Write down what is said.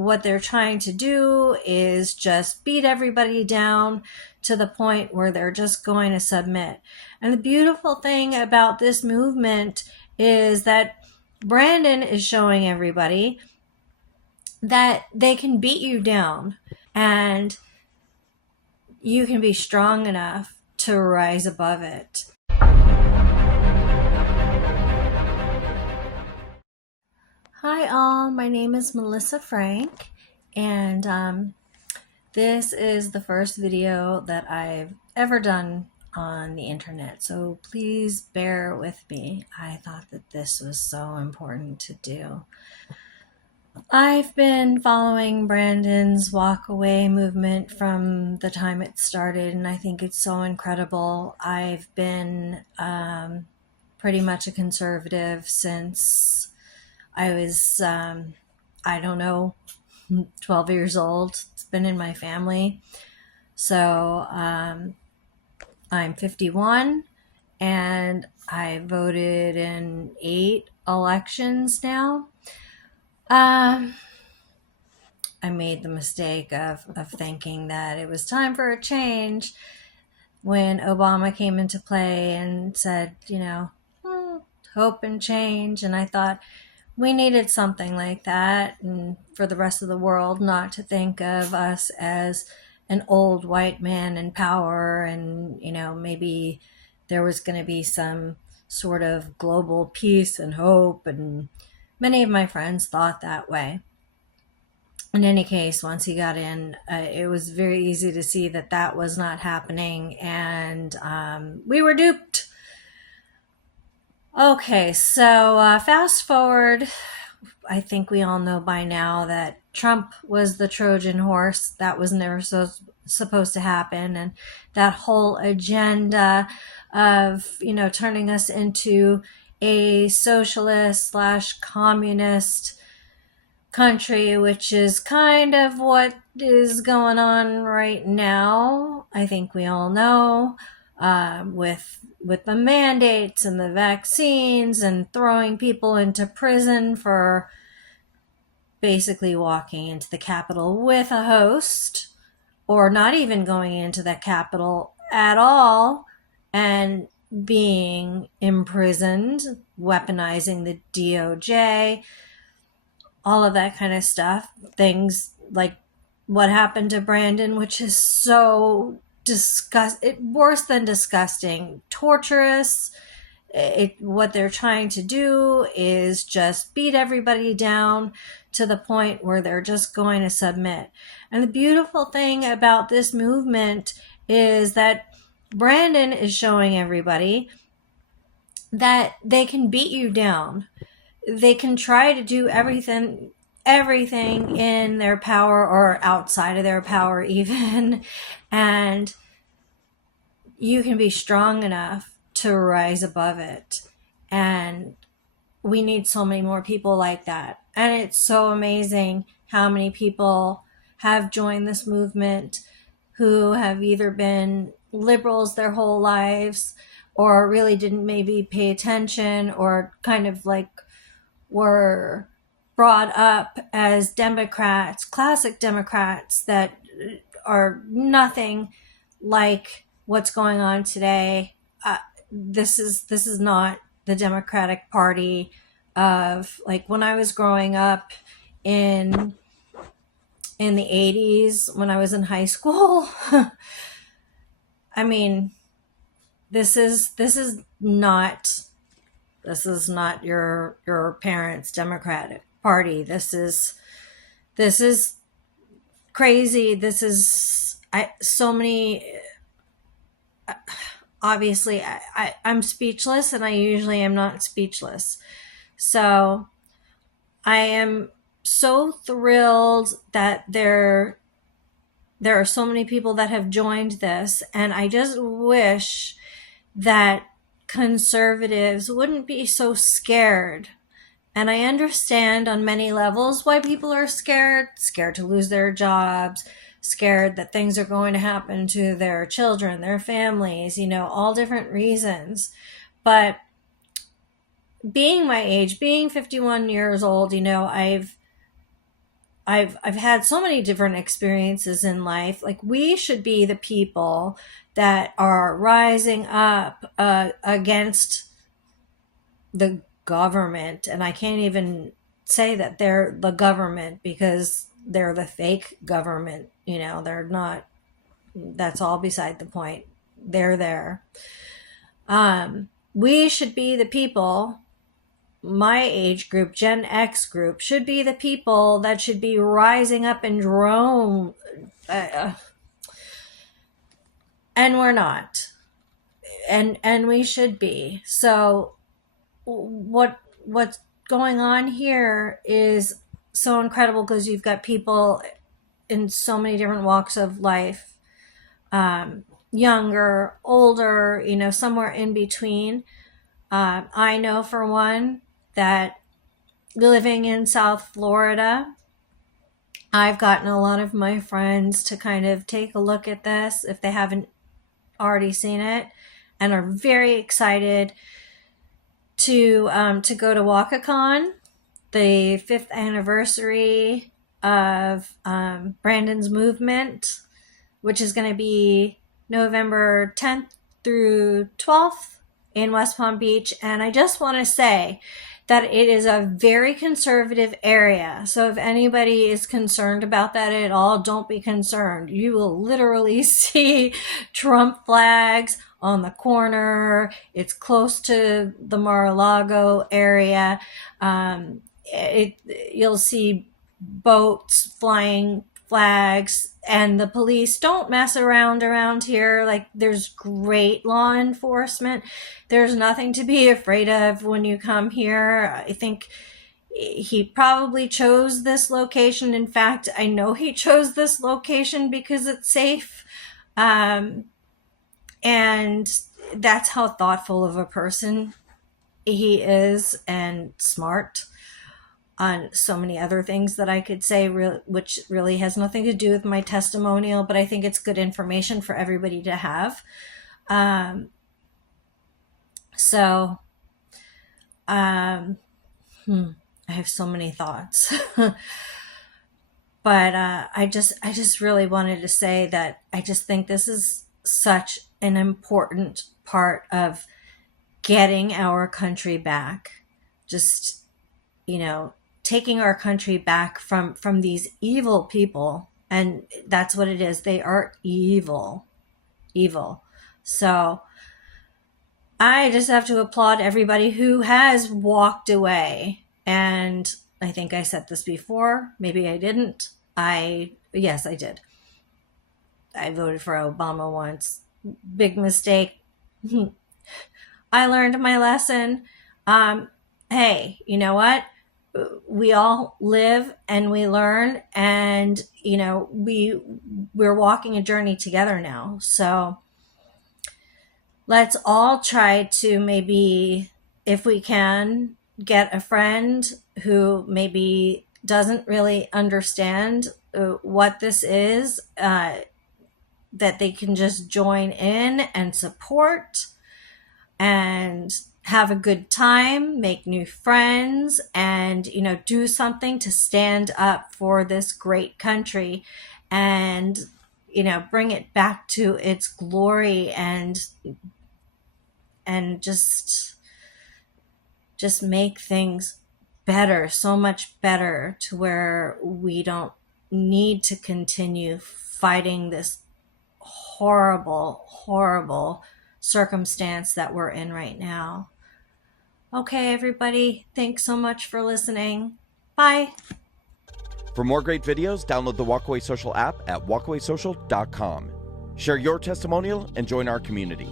what they're trying to do is just beat everybody down to the point where they're just going to submit. And the beautiful thing about this movement is that Brandon is showing everybody that they can beat you down and you can be strong enough to rise above it. Hi all, my name is Melissa Frank, and this is the first video that I've ever done on the internet, so please bear with me. I thought that this was so important to do. I've been following Brandon's WalkAway movement from the time it started, and I think it's so incredible. I've been pretty much a conservative since I was, I don't know, 12 years old. It's been in my family. So I'm 51 and I voted in 8 elections now. I made the mistake of thinking that it was time for a change when Obama came into play and said, hope and change. And I thought, we needed something like that, and for the rest of the world not to think of us as an old white man in power, and maybe there was going to be some sort of global peace and hope, and many of my friends thought that way. In any case, once he got in, it was very easy to see that that was not happening, and we were duped. Okay, so fast forward, I think we all know by now that Trump was the Trojan horse. That was never supposed to happen. And that whole agenda of, turning us into a socialist / communist country, which is kind of what is going on right now, I think we all know. With the mandates and the vaccines and throwing people into prison for basically walking into the Capitol with a host, or not even going into the Capitol at all and being imprisoned, weaponizing the DOJ, all of that kind of stuff. Things like what happened to Brandon, which is so worse than disgusting, torturous. What they're trying to do is just beat everybody down to the point where they're just going to submit. And the beautiful thing about this movement is that Brandon is showing everybody that they can beat you down. They can try to do everything in their power or outside of their power even, and you can be strong enough to rise above it. And we need so many more people like that. And it's so amazing how many people have joined this movement who have either been liberals their whole lives or really didn't maybe pay attention, or kind of like were brought up as Democrats, classic Democrats that are nothing like what's going on today. This is not the Democratic Party of like when I was growing up in the 80s, when I was in high school. I mean, this is not your parents' Democratic Party. This is crazy. This is so many. Obviously, I'm speechless, and I usually am not speechless. So I am so thrilled that there are so many people that have joined this, and I just wish that conservatives wouldn't be so scared. And I understand on many levels why people are scared to lose their jobs, scared that things are going to happen to their children, their families, all different reasons. But being my age, being 51 years old, I've I've had so many different experiences in life. Like, we should be the people that are rising up against the government. And I can't even say that they're the government, because they're the fake government. They're not. That's all beside the point. They're there. We should be the people, my age group, Gen X group, should be the people that should be rising up in drone. And we're not. And we should be. So what's going on here is so incredible, because you've got people in so many different walks of life, younger, older, somewhere in between. I know, for one, that living in South Florida, I've gotten a lot of my friends to kind of take a look at this if they haven't already seen it, and are very excited to go to WalkAway, the 5th anniversary of Brandon's movement, which is going to be November 10th through 12th in West Palm Beach. And I just want to say that it is a very conservative area. So if anybody is concerned about that at all, don't be concerned. You will literally see Trump flags on the corner. It's close to the Mar-a-Lago area. You'll see boats flying flags, and the police don't mess around here. Like, there's great law enforcement. There's nothing to be afraid of when you come here. I think he probably chose this location. In fact, I know he chose this location because it's safe. And that's how thoughtful of a person he is, and smart on so many other things that I could say, which really has nothing to do with my testimonial, but I think it's good information for everybody to have. I have so many thoughts. But I just really wanted to say that I just think this is such an important part of getting our country back. Just, taking our country back from these evil people. And that's what it is. They are evil. So I just have to applaud everybody who has walked away. And I think I said this before. Maybe I didn't. Yes, I did. I voted for Obama once. Big mistake. I learned my lesson. Hey, you know what? We all live and we learn, and we're walking a journey together now. So let's all try to, maybe, if we can, get a friend who maybe doesn't really understand what this is, that they can just join in and support and have a good time, make new friends, and do something to stand up for this great country, and bring it back to its glory, and just make things better, so much better, to where we don't need to continue fighting this horrible circumstance that we're in right now. Okay, everybody, thanks so much for listening. Bye. For more great videos, download the WalkAway Social app at walkawaysocial.com. Share your testimonial and join our community.